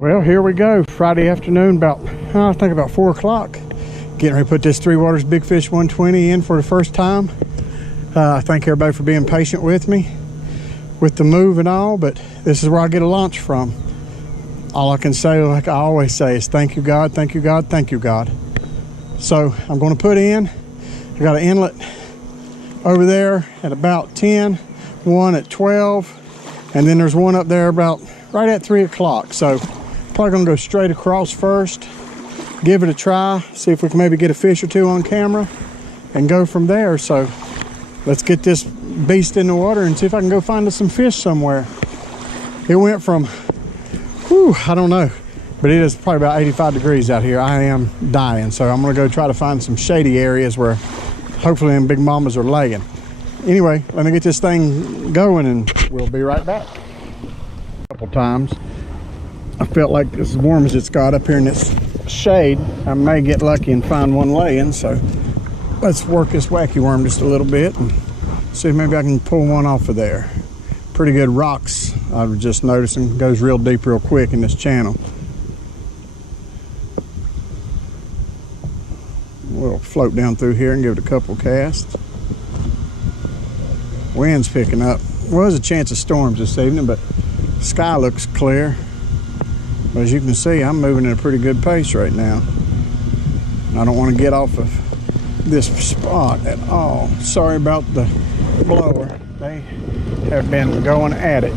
Well, here we go. Friday afternoon, about I think about 4 o'clock. Getting ready to put this Three Waters Big Fish 120 in for the first time. I thank everybody for being patient with me with the move and all, but this is where I get a launch from. All I can say, like I always say, is thank you, God, thank you, God, thank you, God. So I'm going to put in. I got an inlet over there at about 10, one at 12, and then there's one up there about right at 3 o'clock. So probably gonna go straight across first, give it a try, see if we can maybe get a fish or two on camera and go from there. So let's get this beast in the water and see if I can go find us some fish somewhere. It went from, whew, I don't know, but it is probably about 85 degrees out here. I am dying, so I'm gonna go try to find some shady areas where hopefully them big mamas are laying. Anyway, let me get this thing going and we'll be right back. A couple times I felt like as warm as it's got up here in this shade, I may get lucky and find one laying. So let's work this wacky worm just a little bit and see if maybe I can pull one off of there. Pretty good rocks, I was just noticing, goes real deep real quick in this channel. We'll float down through here and give it a couple casts. Wind's picking up. Was a chance of storms this evening, but sky looks clear. But as you can see, I'm moving at a pretty good pace right now. I don't want to get off of this spot at all. Sorry about the blower. They have been going at it.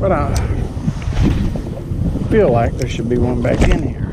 But I feel like there should be one back in here.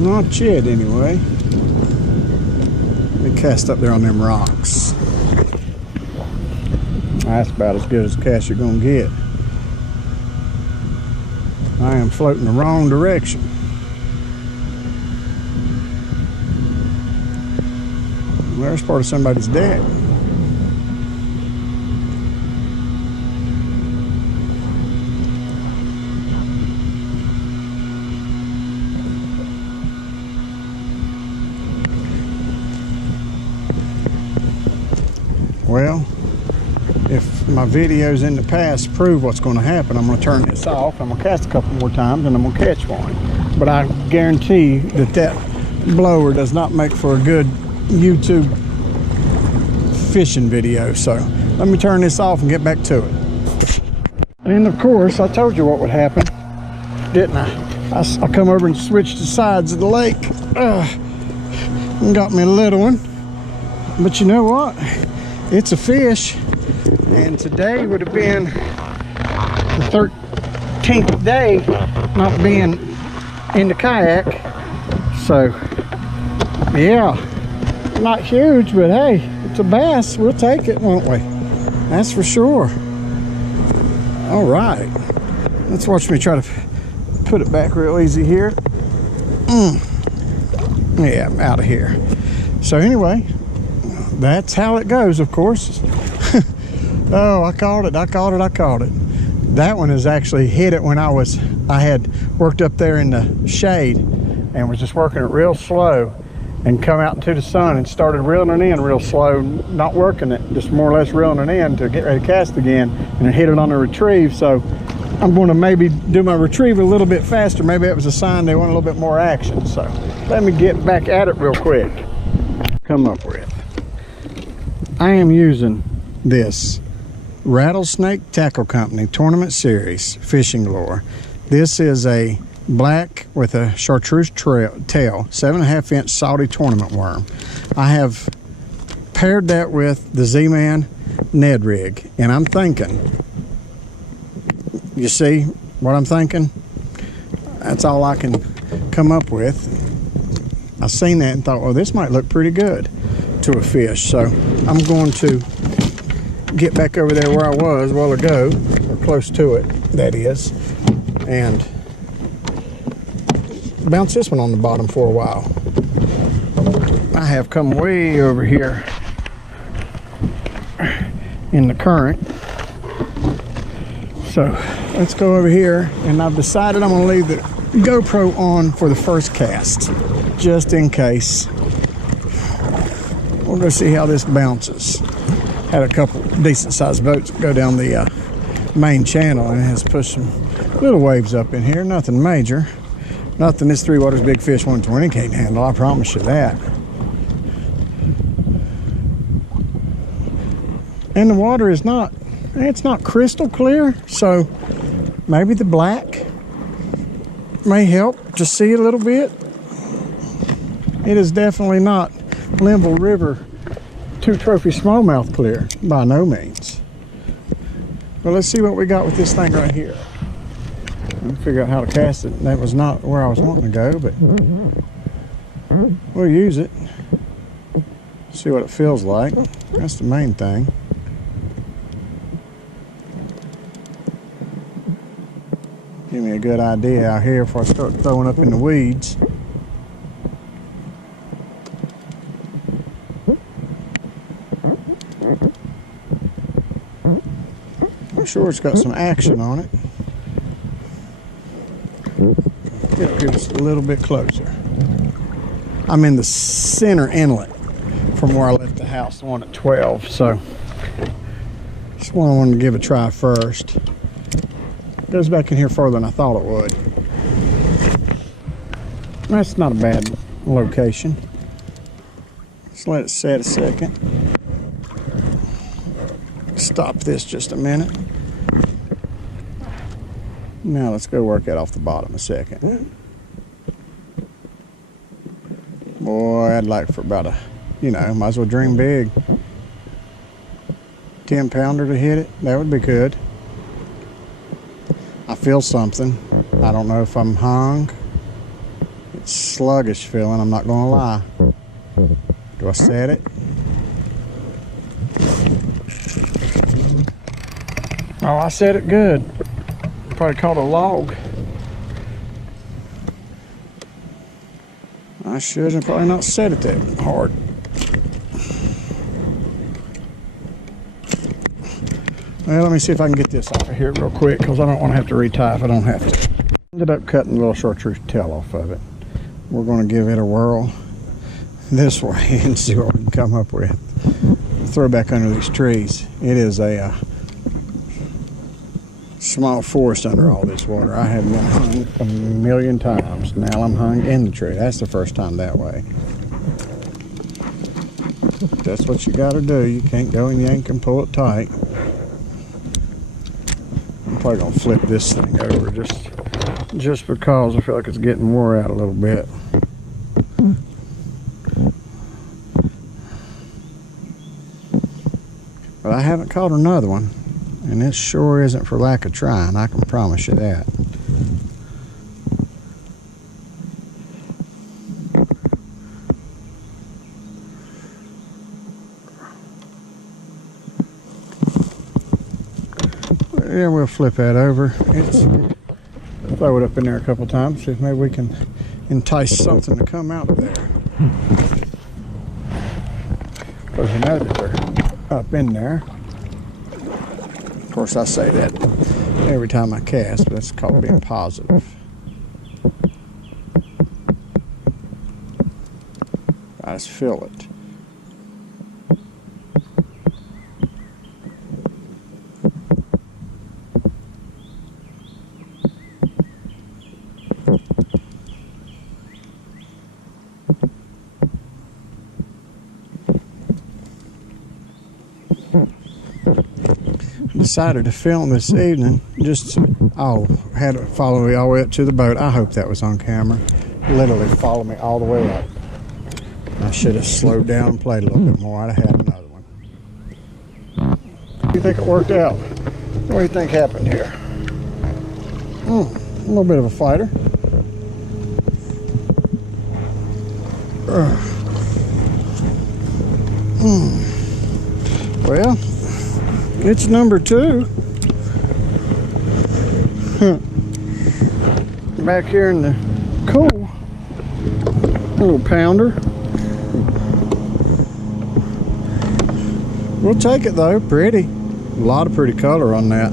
Not yet, anyway. They cast up there on them rocks. That's about as good as a cast you're gonna get. I am floating the wrong direction. Well, there's part of somebody's deck. Well, if my videos in the past prove what's going to happen, I'm going to turn this off. I'm going to cast a couple more times and I'm going to catch one. But I guarantee that that blower does not make for a good YouTube fishing video. So let me turn this off and get back to it. And of course, I told you what would happen, didn't I? I come over and switched the sides of the lake and got me a little one. But you know what? It's a fish, and today would have been the 13th day not being in the kayak. So yeah, not huge, but hey, it's a bass. We'll take it, won't we? That's for sure. All right, let's watch me try to put it back real easy here. Yeah, I'm out of here. So anyway, that's how it goes, of course. Oh, I caught it. That one has actually hit it when I had worked up there in the shade and was just working it real slow and come out into the sun and started reeling it in real slow, not working it, just more or less reeling it in to get ready to cast again, and it hit it on the retrieve. So I'm going to maybe do my retrieve a little bit faster. Maybe that was a sign they want a little bit more action. So let me get back at it real quick. Come up with. I am using this Rattlesnake Tackle Company Tournament Series fishing lure. This is a black with a chartreuse tail, 7.5 inch salty tournament worm. I have paired that with the ZMAN Ned rig, and I'm thinking, you see what I'm thinking? That's all I can come up with. I seen that and thought, well, this might look pretty good to a fish. So I'm going to get back over there where I was a while ago, or close to it, that is, and bounce this one on the bottom for a while. I have come way over here in the current. So let's go over here, and I've decided I'm going to leave the GoPro on for the first cast, just in case. We'll go see how this bounces. Had a couple decent sized boats go down the main channel, and it has pushed some little waves up in here. Nothing major. Nothing this Three Waters Big Fish 120 can't handle, I promise you that. And the water is not, it's not crystal clear, so maybe the black may help to see a little bit. It is definitely not Linville River 2 trophy smallmouth clear, by no means. But let's see what we got with this thing right here. I'll figure out how to cast it. That was not where I was wanting to go, but we'll use it. See what it feels like. That's the main thing. Give me a good idea out here before I start throwing up in the weeds. I'm sure it's got some action on it. It'll get us a little bit closer. I'm in the center inlet from where I left the house, the one at 12, so this one I wanted to give a try first. It goes back in here further than I thought it would. That's not a bad location. Let's let it set a second. Stop this just a minute. Now let's go work that off the bottom a second. Boy, I'd like for about a, you know, might as well dream big. 10 pounder to hit it, that would be good. I feel something. I don't know if I'm hung. It's sluggish feeling, I'm not gonna lie. Do I set it? Oh, I set it good. Probably caught a log. I should have probably not set it that hard. Well, let me see if I can get this off of here real quick, because I don't want to have to retie if I don't have to. Ended up cutting the little chartreuse tail off of it. We're going to give it a whirl this way and see what we can come up with. Throw back under these trees. It is a small forest under all this water. I have been hung a million times. Now I'm hung in the tree. That's the first time that way. That's what you got to do. You can't go and yank and pull it tight. I'm probably gonna flip this thing over just because I feel like it's getting wore out a little bit. But I haven't caught another one, and it sure isn't for lack of trying, I can promise you that. Yeah, we'll flip that over. Throw it up in there a couple times, see if maybe we can entice something to come out of there. Because you know that they're up in there. Of course, I say that every time I cast, but that's called being positive. I just feel it. Decided to film this evening. Had it follow me all the way up to the boat. I hope that was on camera. Literally follow me all the way up. I should have slowed down and played a little bit more. I'd have had another one. Do you think it worked out? What do you think happened here? A little bit of a fighter. Well, It's number 2. Back here in the cool. Little pounder. We'll take it though. Pretty. A lot of pretty color on that.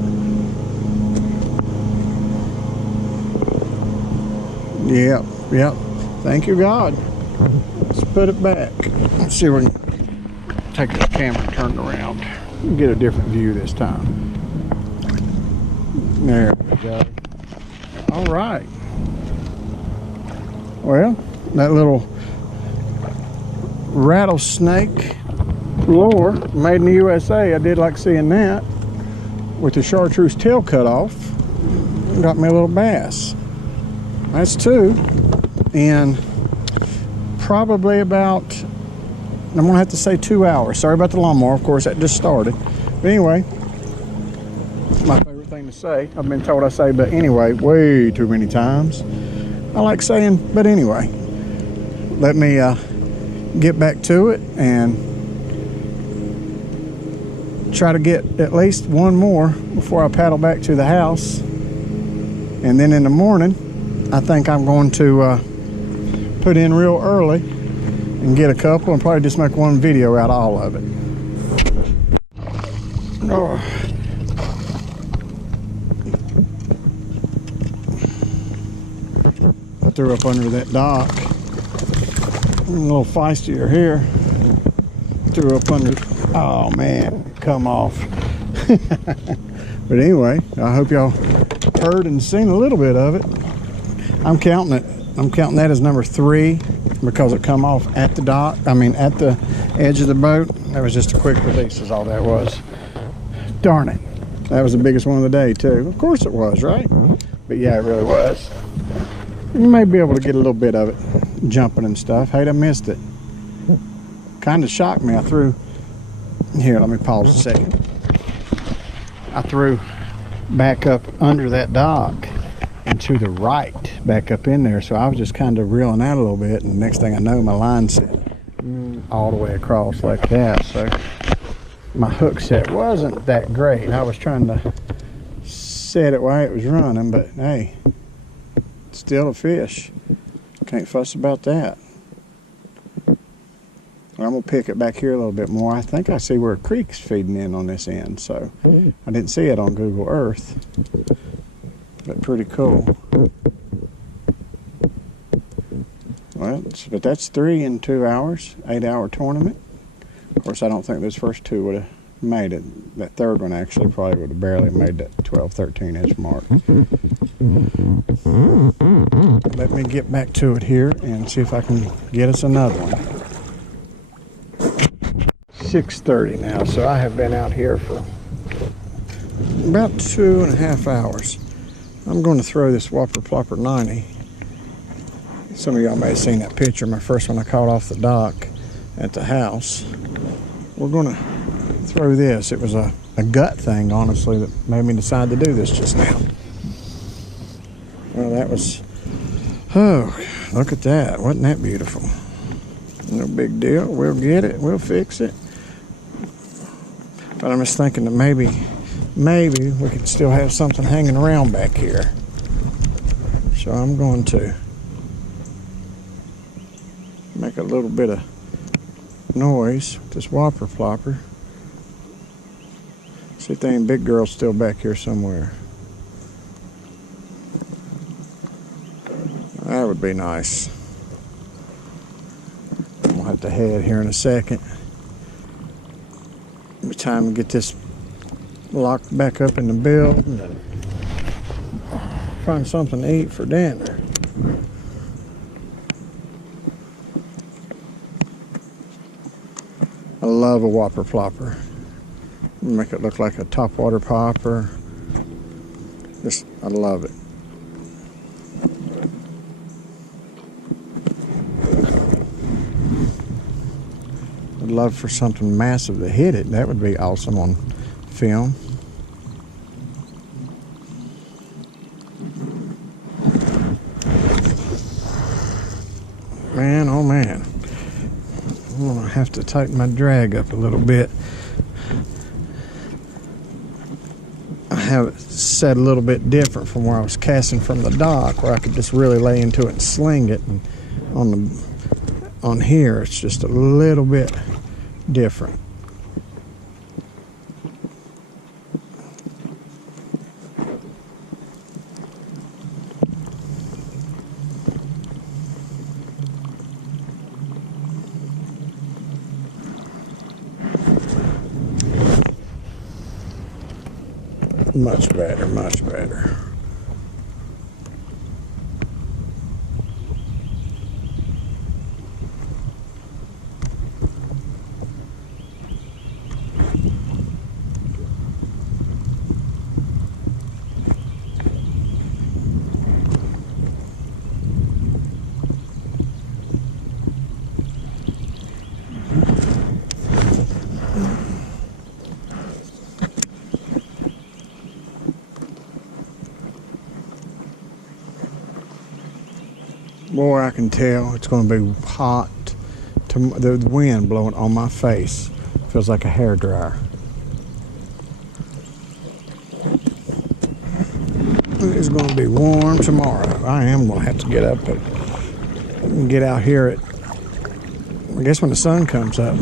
Yep, yep. Thank you, God. Let's put it back. Let's see if we can take the camera and turn it around. Get a different view this time. There we go. All right. Well, that little rattlesnake lure made in the USA. I did like seeing that with the chartreuse tail cut off. Got me a little bass. That's 2 in probably about, I'm gonna have to say 2 hours. Sorry about the lawnmower, of course that just started. But anyway, it's my favorite thing to say. I've been told I say but anyway way too many times. I like saying but anyway. Let me get back to it and try to get at least one more before I paddle back to the house. And then in the morning, I think I'm going to put in real early and get a couple and probably just make one video out of all of it. Oh. I threw up under that dock. I'm a little feistier here. Threw up under, oh man, come off. But anyway, I hope y'all heard and seen a little bit of it. I'm counting it. I'm counting that as number 3 because it come off at the dock. I mean, at the edge of the boat. That was just a quick release is all that was. Darn it. That was the biggest one of the day too. Of course it was, right? But yeah, it really was. You may be able to get a little bit of it jumping and stuff. Hate I missed it. Kind of shocked me. I threw, here, let me pause a second. I threw back up under that dock and to the right back up in there, so I was just kind of reeling out a little bit, and the next thing I know my line set all the way across like that. So my hook set wasn't that great. I was trying to set it while it was running, but hey, still a fish. Can't fuss about that. I'm gonna pick it back here a little bit more. I think I see where a creek's feeding in on this end, so I didn't see it on Google Earth. But pretty cool. Well, but that's 3 in 2 hours, 8-hour tournament. Of course, I don't think those first 2 would have made it. That third one actually probably would have barely made that 12, 13 inch mark. Let me get back to it here and see if I can get us another one. 6:30 now, so I have been out here for about 2.5 hours. I'm going to throw this Whopper Plopper 90. Some of y'all may have seen that picture, my first one I caught off the dock at the house. We're going to throw this. It was a gut thing, honestly, that made me decide to do this just now. Well, that was, oh, look at that. Wasn't that beautiful? No big deal. We'll get it. We'll fix it. But I'm just thinking that maybe we can still have something hanging around back here. So I'm going to make a little bit of noise with this Whopper Plopper. See if the ain't big girl still back here somewhere. That would be nice. We'll have to head here in a second. It'll be time to get this locked back up in the building and find something to eat for dinner. I love a Whopper Plopper. Make it look like a topwater popper. Just, I love it. I'd love for something massive to hit it. That would be awesome on film. Man, oh man. I'm gonna have to tighten my drag up a little bit. have it set a little bit different from where I was casting from the dock, where I could just really lay into it and sling it. And on here, it's just a little bit different. Much better, much better. Boy, I can tell it's going to be hot. The wind blowing on my face feels like a hairdryer. It's going to be warm tomorrow. I am going to have to get up and get out here at, I guess, when the sun comes up,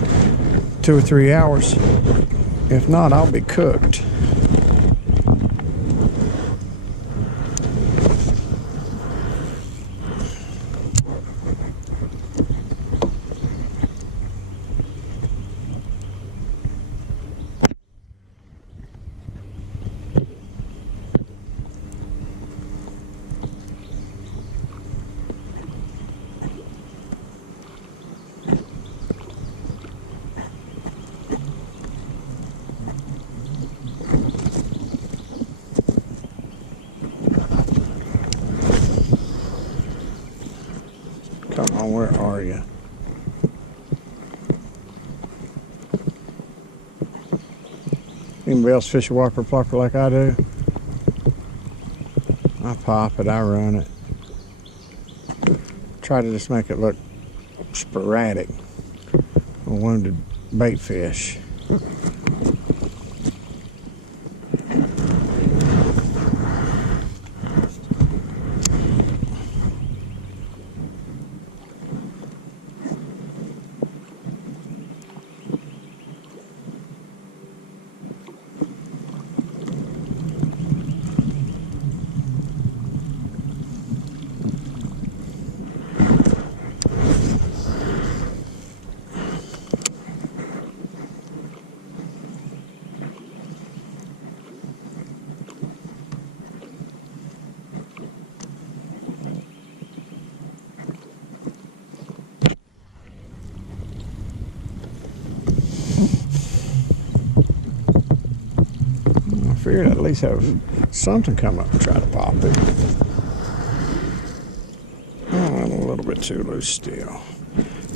2 or 3 hours. If not, I'll be cooked. Come on, where are you? Anybody else fish a whopper plopper like I do? I pop it, I run it. Try to just make it look sporadic. A wounded bait fish. I figured I'd at least have something come up and try to pop it. Oh, I'm a little bit too loose still.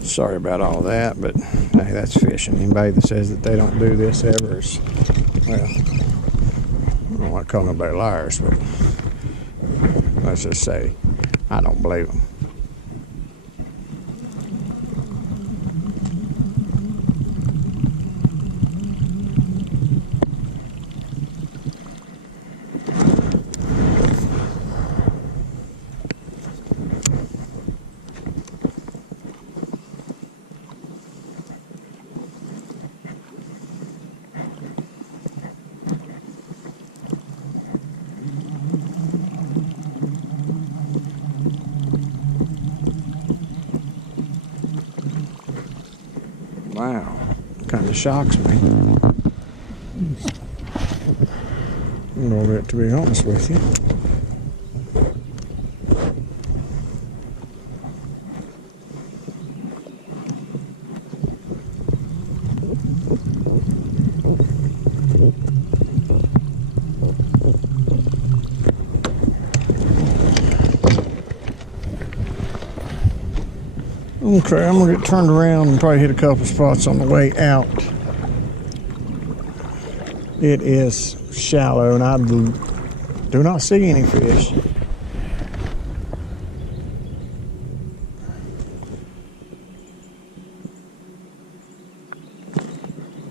Sorry about all that, but hey, that's fishing. Anybody that says that they don't do this ever is, well, I don't want to call nobody liars, but let's just say I don't believe them. Wow, kind of shocks me a little bit, to be honest with you. Okay, I'm gonna get turned around and probably hit a couple spots on the way out. It is shallow and I do not see any fish.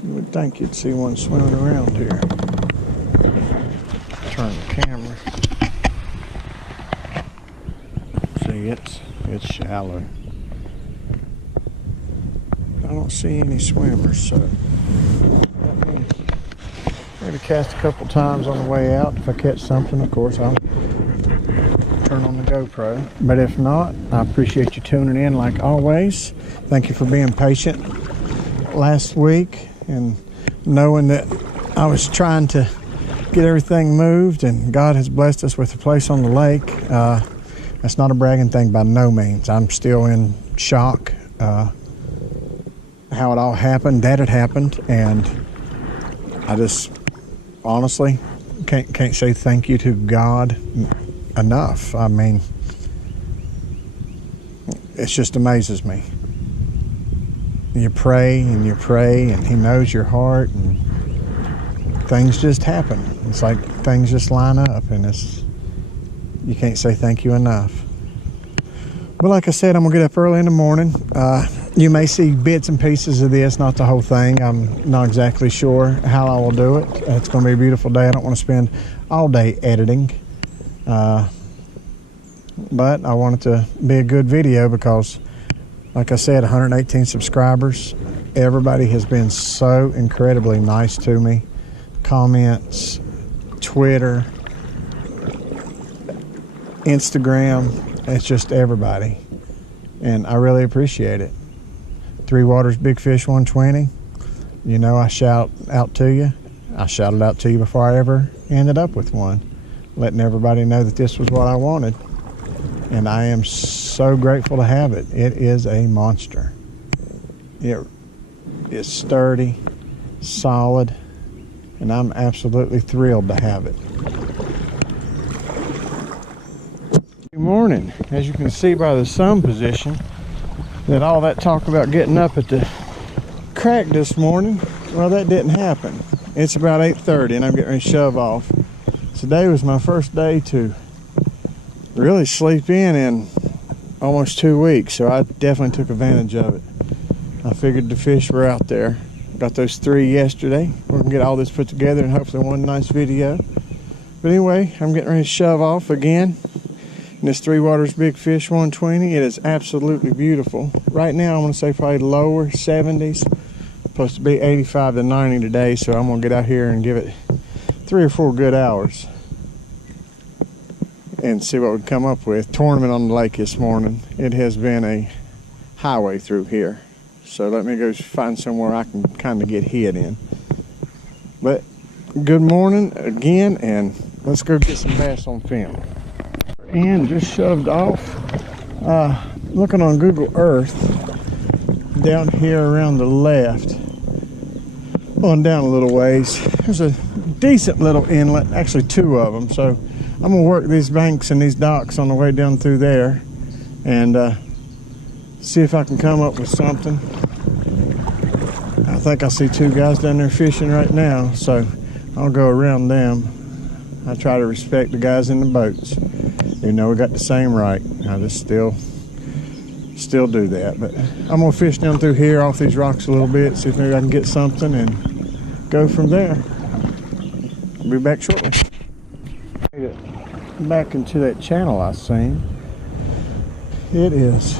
You would think you'd see one swimming around here. turn the camera. See, it's shallow. I don't see any swimmers, so that means I'm going to cast a couple times on the way out. If I catch something, of course, I'll turn on the GoPro. But if not, I appreciate you tuning in like always. Thank you for being patient last week and knowing that I was trying to get everything moved, and God has blessed us with a place on the lake. That's not a bragging thing by no means. I'm still in shock how it all happened, that it happened, and I just honestly can't say thank you to God enough. I mean, it just amazes me. You pray and you pray, and He knows your heart, and things just happen. It's like things just line up, and you can't say thank you enough. But like I said, I'm gonna get up early in the morning. You may see bits and pieces of this, not the whole thing. I'm not exactly sure how I will do it. It's gonna be a beautiful day. I don't want to spend all day editing, but I want it to be a good video because, like I said, 118 subscribers. Everybody has been so incredibly nice to me. Comments, Twitter, Instagram, it's just everybody. And I really appreciate it. Three Waters Big Fish 120. You know I shout out to you. I shouted out to you before I ever ended up with one. Letting everybody know that this was what I wanted. And I am so grateful to have it. It is a monster. It is sturdy, solid, and I'm absolutely thrilled to have it. Good morning. As you can see by the sun position, that all that talk about getting up at the crack this morning, well, that didn't happen. It's about 8:30 and I'm getting ready to shove off. Today was my first day to really sleep in almost 2 weeks, so I definitely took advantage of it. I figured the fish were out there. Got those 3 yesterday. We're gonna get all this put together and hopefully one nice video. But anyway, I'm getting ready to shove off again. And this Three Waters Big Fish 120, it is absolutely beautiful. Right now, I'm gonna say probably lower 70s. Supposed to be 85 to 90 today, so I'm gonna get out here and give it 3 or 4 good hours and see what we come up with. Tournament on the lake this morning. It has been a highway through here. So let me go find somewhere I can kind of get hid in. But good morning again, and let's go get some bass on film. And just shoved off. Looking on Google Earth, down here around the left, on down a little ways, there's a decent little inlet, actually 2 of them. So I'm gonna work these banks and these docks on the way down through there and see if I can come up with something. I think I see 2 guys down there fishing right now, so I'll go around them. I try to respect the guys in the boats. You know, we got the same right. I just still do that. But I'm gonna fish down through here off these rocks a little bit, see if maybe I can get something and go from there. I'll be back shortly. Back into that channel I seen. It is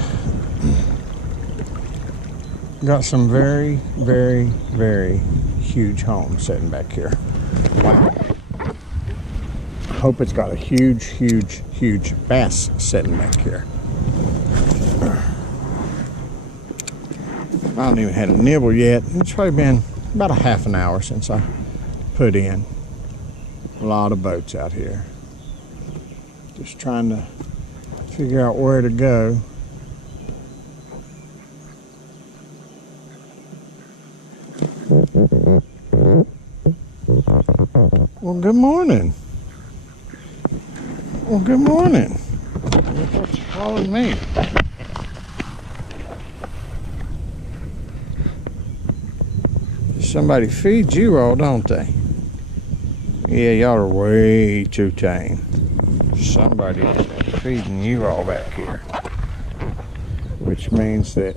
got some very, very, very huge homes sitting back here. Wow. Hope it's got a huge, huge, huge bass sitting back here. I haven't even had a nibble yet. It's probably been about a half an hour since I put in. A lot of boats out here. Just trying to figure out where to go. Well, good morning. Well, good morning. What's following me? Somebody feeds you all, don't they? Yeah, y'all are way too tame. Somebody is feeding you all back here. Which means that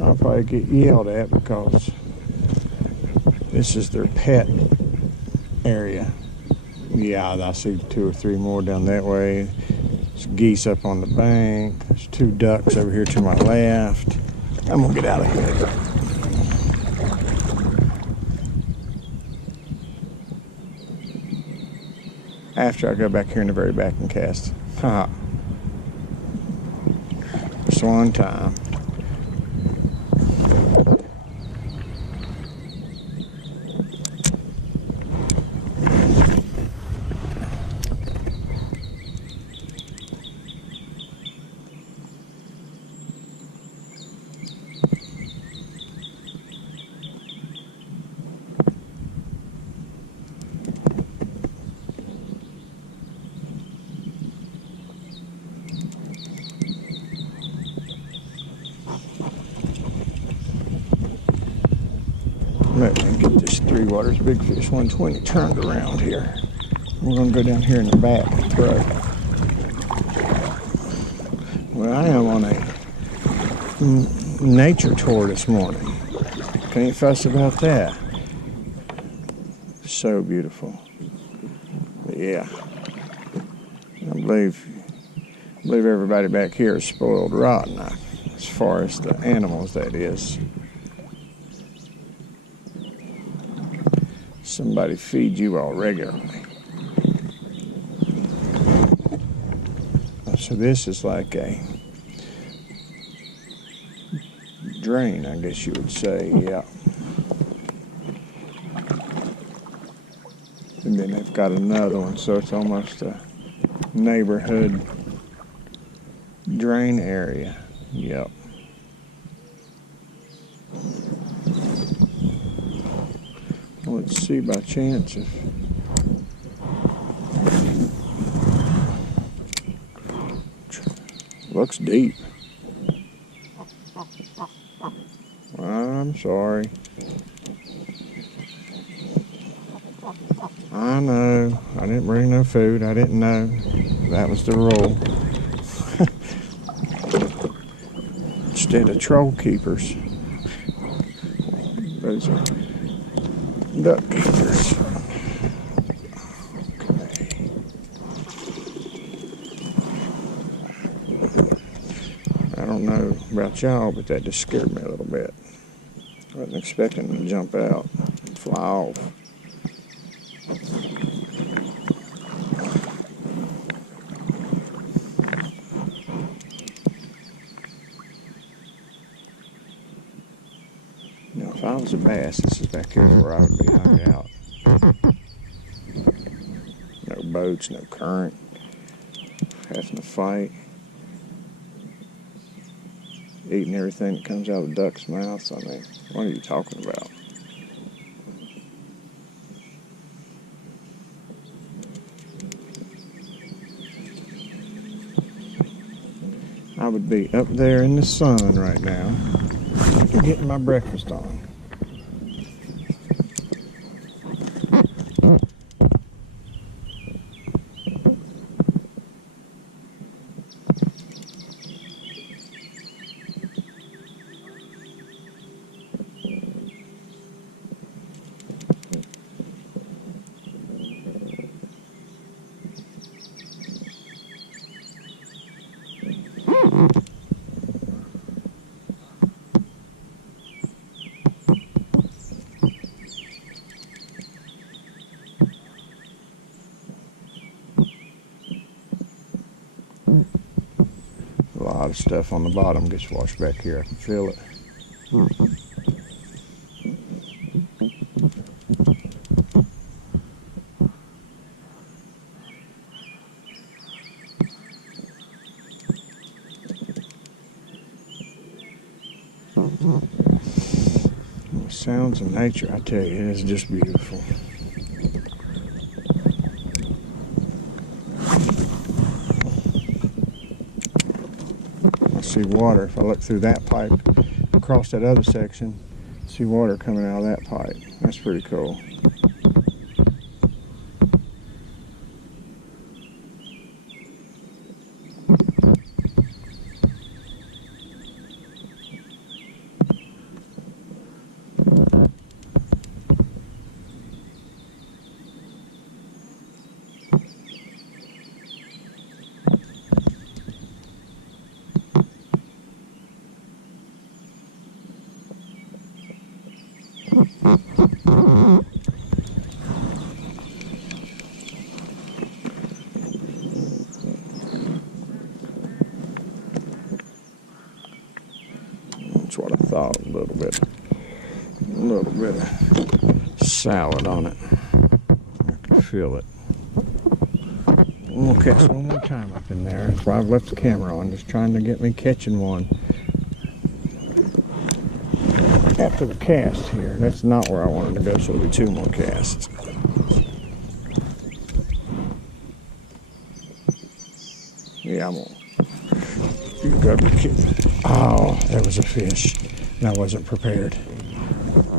I'll probably get yelled at because this is their pet area. Yeah, I see 2 or 3 more down that way. There's geese up on the bank. There's 2 ducks over here to my left. I'm gonna get out of here. After I go back here in the very back and cast. Haha. Swan time. Let me get this 3 Waters Big Fish 120 turned around here. We're going to go down here in the back and throw. Well, I am on a nature tour this morning. Can't fuss about that. So beautiful. But yeah. I believe everybody back here is spoiled rotten as far as the animals, that is. Somebody feed you all regularly. So this is like a drain, I guess you would say, yeah. And then they've got another one, so it's almost a neighborhood drain area. Yep. Let's see by chance if looks deep. I'm sorry. I know. I didn't bring no food. I didn't know. That was the rule. Instead of troll keepers. Those are duck keepers. Okay. I don't know about y'all, but that just scared me a little bit. I wasn't expecting them to jump out and fly off. Now, if I was a bass, this is back here where I would be hung out. No boats, no current, having to fight, eating everything that comes out of the duck's mouth. I mean, what are you talking about? I would be up there in the sun right now, getting my breakfast on. A lot of stuff on the bottom gets washed back here. I can feel it. The sounds of nature, I tell you, it's just beautiful. I see water. If I look through that pipe across that other section, I see water coming out of that pipe. That's pretty cool. That's what I thought. A little bit of salad on it. I can feel it. We'll cast one more time up in there. That's why I've left the camera on, just trying to get me catching one. After the cast here, that's not where I wanted to go, so it'll be 2 more casts. Yeah, I'm on. You grab your kid. Oh, there was a fish, and I wasn't prepared.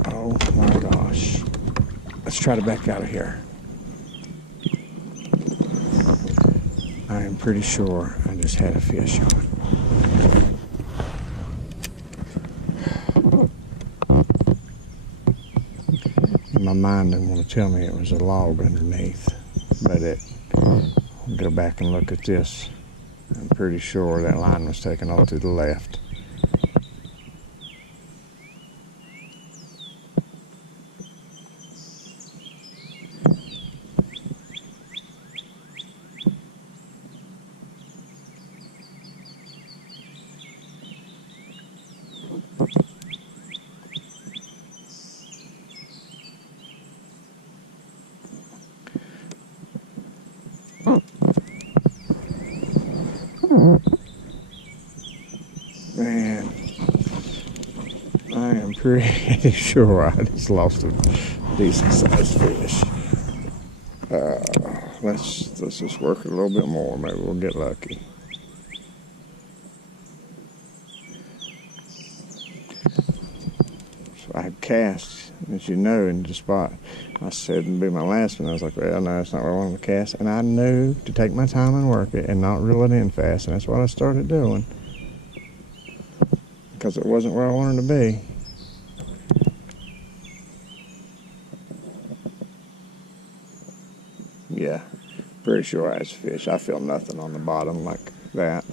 Oh my gosh. Let's try to back out of here. I am pretty sure I just had a fish on. My mind didn't want to tell me it was a log underneath, but I'll go back and look at this. I'm pretty sure that line was taken off to the left. Man, I am pretty sure I just lost a decent sized fish. Let's just work it a little bit more. Maybe we'll get lucky. So I cast, as you know, in the spot. I said it'd be my last one. I was like, well, no, that's not where I wanted to cast. And I knew to take my time and work it and not reel it in fast. And that's what I started doing. Because it wasn't where I wanted to be. Yeah, pretty sure I was fish. I feel nothing on the bottom like that.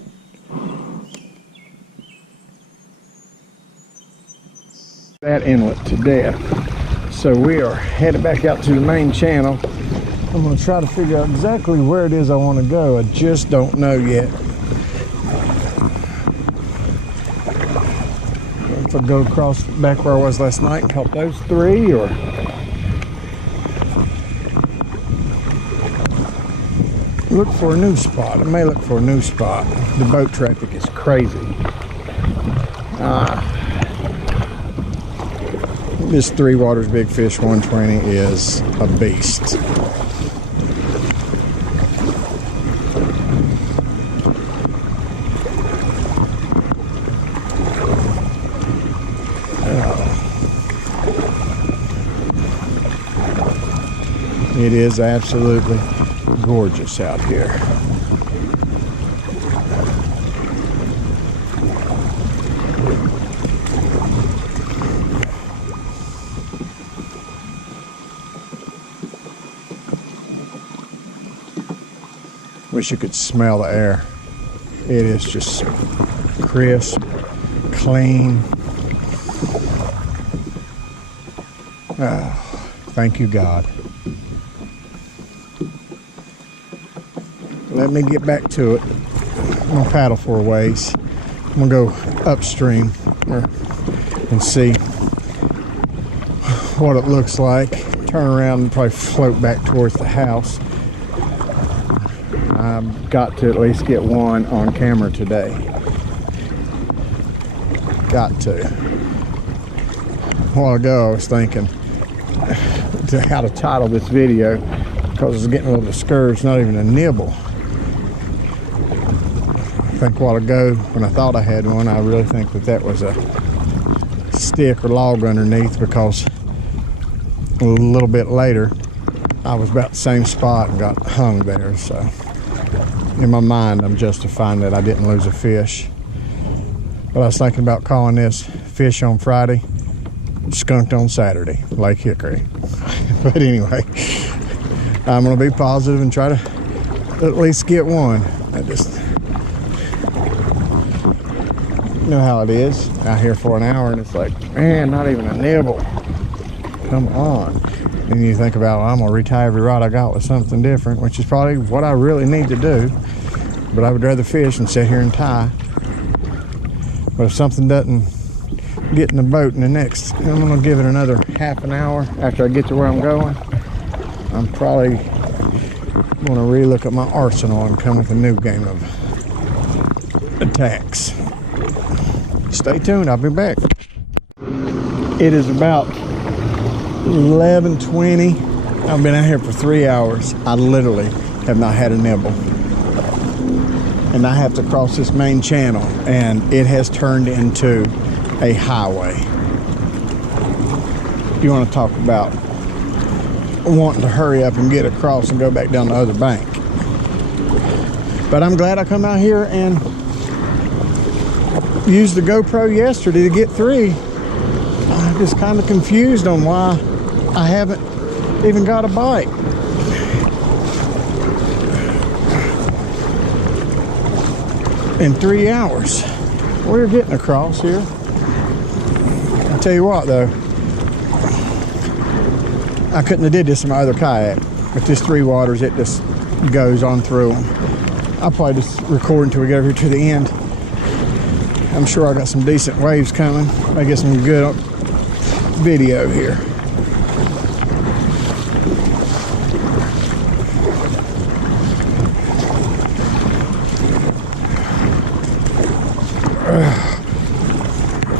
That inlet to death. So we are headed back out to the main channel. I'm going to try to figure out exactly where it is I want to go. I just don't know yet. If I go across back where I was last night and help those 3, or look for a new spot. I may look for a new spot. The boat traffic is crazy. This 3 Waters Big Fish 120 is a beast. It is absolutely gorgeous out here. Wish you could smell the air. It is just crisp, clean. Oh, thank you, God. Let me get back to it. I'm gonna paddle for a ways. I'm gonna go upstream and see what it looks like. Turn around and probably float back towards the house. I've got to at least get one on camera today. Got to. A while ago I was thinking how to title this video because I was getting a little discouraged, not even a nibble. I think a while ago when I thought I had one, I really think that was a stick or log underneath, because a little bit later I was about the same spot and got hung there. So in my mind I'm justifying that I didn't lose a fish. But I was thinking about calling this Fish on Friday, Skunked on Saturday, Lake Hickory. But anyway, I'm gonna be positive and try to at least get one. I just know how it is out here for an hour, and it's like, man, not even a nibble. come on. And you think about, well, I'm gonna retire every rod I got with something different, which is probably what I really need to do. But I would rather fish and sit here and tie. But if something doesn't get in the boat in the next, I'm gonna give it another half an hour after I get to where I'm going. I'm probably gonna relook at my arsenal and come with a new game of attacks. Stay tuned, I'll be back. It is about 11:20. I've been out here for 3 hours. I literally have not had a nibble. And I have to cross this main channel, and it has turned into a highway. You want to talk about wanting to hurry up and get across and go back down the other bank. But I'm glad I come out here and used the GoPro yesterday to get 3. I'm just kind of confused on why I haven't even got a bite. In 3 hours. We're getting across here. I'll tell you what though, I couldn't have did this in my other kayak. With this 3 waters, it just goes on through them. I'll probably just record until we get over here to the end. I'm sure I got some decent waves coming. I get some good video here.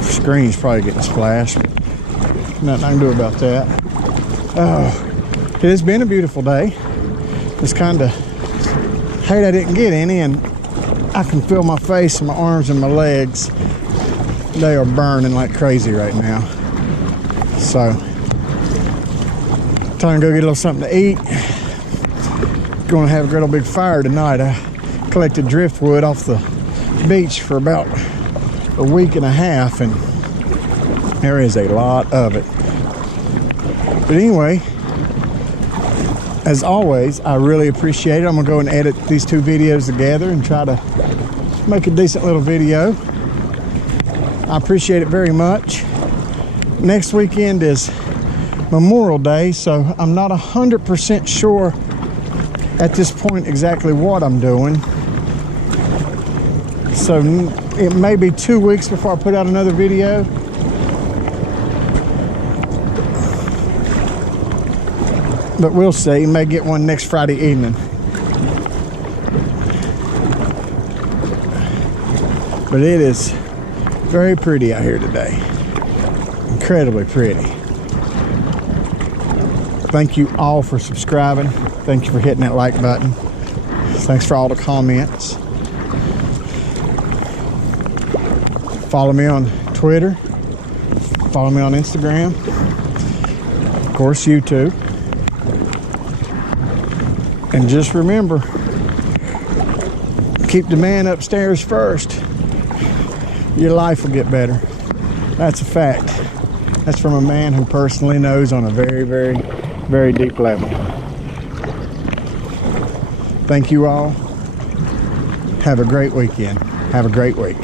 Screen's probably getting splashed, but nothing I can do about that. It has been a beautiful day. It's kind of hate I didn't get any, and I can feel my face and my arms and my legs. They are burning like crazy right now. So, time to go get a little something to eat. Going to have a great old big fire tonight. I collected driftwood off the beach for about a week and a half, and there is a lot of it. But anyway, as always, I really appreciate it. I'm gonna go and edit these 2 videos together and try to make a decent little video. I appreciate it very much. Next weekend is Memorial Day, so I'm not 100% sure at this point exactly what I'm doing. So it may be 2 weeks before I put out another video. But we'll see. May get one next Friday evening. But it is very pretty out here today. Incredibly pretty. Thank you all for subscribing. Thank you for hitting that like button. Thanks for all the comments. Follow me on Twitter. Follow me on Instagram. Of course, YouTube. And just remember, keep the man upstairs first. Your life will get better. That's a fact. That's from a man who personally knows on a very, very, very deep level. Thank you all. Have a great weekend. Have a great week.